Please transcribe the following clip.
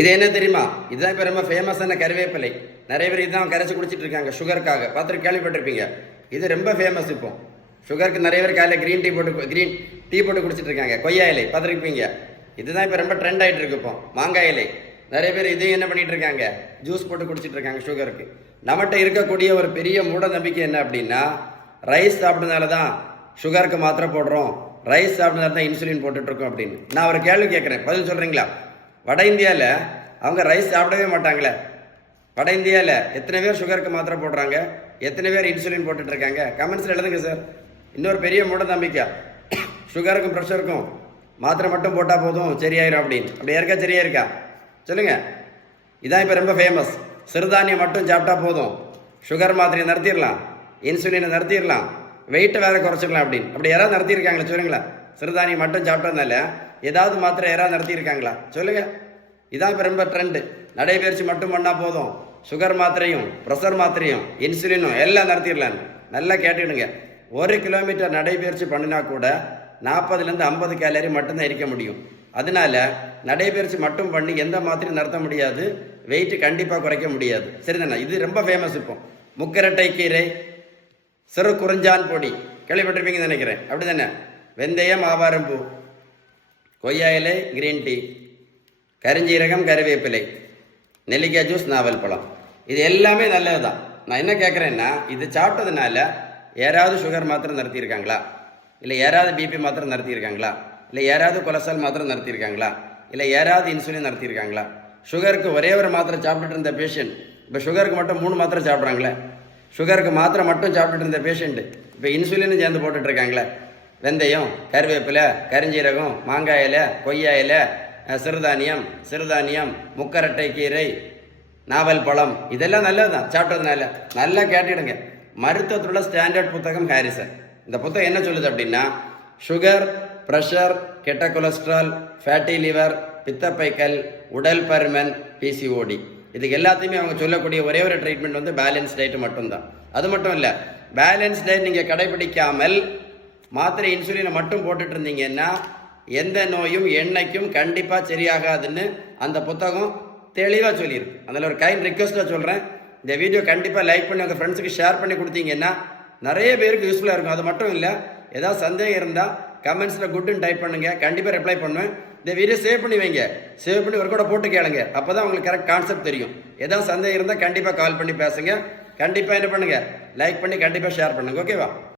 இது என்ன தெரியுமா? இதுதான் இப்போ ரொம்ப ஃபேமஸான கருவேப்பிலை. நிறைய பேர் இதுதான் கரைச்சி குடிச்சிட்டு இருக்காங்க சுகருக்காக. பார்த்துட்டு கேள்விப்பட்டிருப்பீங்க. இது ரொம்ப ஃபேமஸ். இப்போ சுகருக்கு நிறைய பேர் காலையில் க்ரீன் டீ போட்டு குடிச்சிட்டு இருக்காங்க. கொய்யா இலை பார்த்துருப்பீங்க. இதுதான் இப்போ ரொம்ப ட்ரெண்ட் ஆகிட்டு இருக்கு. இப்போ மாங்காய் இலை நிறைய பேர் இதையும் என்ன பண்ணிட்டு இருக்காங்க, ஜூஸ் போட்டு குடிச்சிட்டு இருக்காங்க சுகருக்கு. நம்மகிட்ட இருக்கக்கூடிய ஒரு பெரிய மூட நம்பிக்கை என்ன அப்படின்னா, ரைஸ் சாப்பிட்டதுனால தான் சுகருக்கு மாத்திரை போடுறோம், ரைஸ் சாப்பிட்டதுனால தான் இன்சுலின் போட்டுட்டு இருக்கோம் அப்படின்னு. நான் ஒரு கேள்வி கேட்குறேன், பதில் சொல்கிறீங்களா? வட இந்தியாவில் அவங்க ரைஸ் சாப்பிடவே மாட்டாங்களே. வட இந்தியாவில் எத்தனை பேர் சுகருக்கு மாத்திரை போடுறாங்க, எத்தனை பேர் இன்சுலின் போட்டுட்டு இருக்காங்க? கமெண்ட்ஸில் எழுதுங்க சார். இன்னொரு பெரிய மூட நம்பிக்கை, சுகருக்கும் ப்ரெஷருக்கும் மாத்திரை மட்டும் போட்டால் போதும் சரியாயிரும் அப்படின்னு. அப்படி யாருக்கா சரியா இருக்கா சொல்லுங்க. இதான் இப்போ ரொம்ப ஃபேமஸ். சிறுதானியம் மட்டும் சாப்பிட்டா போதும், சுகர் மாத்திரையை நிறுத்திடலாம், இன்சுலினை நிறுத்திடலாம், வெயிட்டை வேற குறைச்சிடலாம் அப்படின்னு. அப்படி யாராவது நடத்தியிருக்காங்களா சொல்லுங்களா? சிறுதானியம் மட்டும் சாப்பிட்டதுனால ஏதாவது மாத்திரை யாராவது நடத்தியிருக்காங்களா சொல்லுங்க. இதான் இப்போ ரொம்ப ட்ரெண்டு. நடைபயிற்சி மட்டும் பண்ணால் போதும், சுகர் மாத்திரையும் ப்ரெஷர் மாத்திரையும் இன்சுலினும் எல்லாம் நடத்திடலான்னு. நல்லா கேட்டுக்கிடுங்க. 1 கிலோமீட்டர் நடைபயிற்சி பண்ணினா கூட 40லேருந்து 50 கேலரி மட்டும்தான் இருக்க முடியும். அதனால நடைபயிற்சி மட்டும் பண்ணி எந்த மாத்திரையும் நடத்த முடியாது, வெயிட் கண்டிப்பாக குறைக்க முடியாது. சரிதானே? இது ரொம்ப ஃபேமஸ். இப்போ முக்கரட்டை கீரை, சிறு குறிஞ்சான் பொடி கேள்விப்பட்டிருப்பீங்கன்னு நினைக்கிறேன். அப்படி தானே? வெந்தயம், ஆவாரம்பூ, கொய்யா இலை, கிரீன் டீ, கரிஞ்சீரகம், கருவேப்பிலை, நெல்லிக்காய் ஜூஸ், நாவல் பழம், இது எல்லாமே நல்லது தான். நான் என்ன கேட்குறேன்னா, இது சாப்பிட்டதுனால யாராவது சுகர் மாத்திரை நடத்தியிருக்காங்களா, இல்லை யாராவது பிபி மாத்திரை நடத்தியிருக்காங்களா, இல்லை யாராவது கொலஸ்ட்ரால் மாத்திரை நடத்தியிருக்காங்களா, இல்லை யாராவது இன்சுலின் நடத்தியிருக்காங்களா? சுகருக்கு ஒரே ஒரு மாத்திரை சாப்பிட்டுட்டு இருந்த பேஷண்ட் இப்போ சுகருக்கு மட்டும் 3 மாத்திரை சாப்பிட்றாங்களே. சுகருக்கு மாத்திரை மட்டும் சாப்பிட்டுட்டு இருந்த பேஷண்ட்டு இப்போ இன்சுலினும் சேர்ந்து போட்டுட்டு இருக்காங்களே. வெந்தயம், கருவேப்பிலை, கரிஞ்சீரகம், மாங்காய் இலை, கொய்யா இலை, சிறுதானியம், முக்கரட்டை கீரை, நாவல் பழம், இதெல்லாம் நல்லது தான் சாப்பிட்டதுனால. நல்லா கேட்டுடுங்க. மருத்துவத்தோட ஸ்டாண்டர்ட் புத்தகம் ஹாரிசன். இந்த புத்தகம் என்ன சொல்லுது அப்படின்னா, சுகர், ப்ரெஷர், கெட்ட கொலஸ்ட்ரால், ஃபேட்டி லிவர், பித்தப்பைக்கல், உடல் பருமன், பிசிஓடி, இதுக்கு எல்லாத்தையுமே அவங்க சொல்லக்கூடிய ஒரே ஒரு ட்ரீட்மெண்ட் வந்து பேலன்ஸ் டயட் மட்டும்தான். அது மட்டும் இல்லை, பேலன்ஸ் டயட் நீங்கள் கடைபிடிக்காமல் மாத்திரை இன்சுலினை மட்டும் போட்டுட்டு இருந்தீங்கன்னா எந்த நோயும் எண்ணெய்க்கும் கண்டிப்பாக சரியாகாதுன்னு அந்த புத்தகம் தெளிவாக சொல்லியிருக்கு. அதில் ஒரு கைண்ட் ரிக்வெஸ்ட்டாக சொல்கிறேன், இந்த வீடியோ கண்டிப்பாக லைக் பண்ணி உங்கள் ஃப்ரெண்ட்ஸுக்கு ஷேர் பண்ணி கொடுத்தீங்கன்னா நிறைய பேருக்கு யூஸ்ஃபுல்லாக இருக்கும். அது மட்டும் இல்லை, ஏதாவது சந்தேகம் இருந்தால் கமெண்ட்ஸில் குட்டுன்னு டைப் பண்ணுங்கள், கண்டிப்பாக ரிப்ளை பண்ணுவேன். இந்த வீடியோ சேவ் பண்ணி வைங்க, சேவ் பண்ணி ஒரு கூட போட்டு கேளுங்க, அப்போ தான் உங்களுக்கு கரெக்ட் கான்செப்ட் தெரியும். ஏதாவது சந்தேகம் இருந்தால் கண்டிப்பாக கால் பண்ணி பேசுங்க. கண்டிப்பாக என்ன பண்ணுங்கள், லைக் பண்ணி கண்டிப்பாக ஷேர் பண்ணுங்கள். ஓகேவா?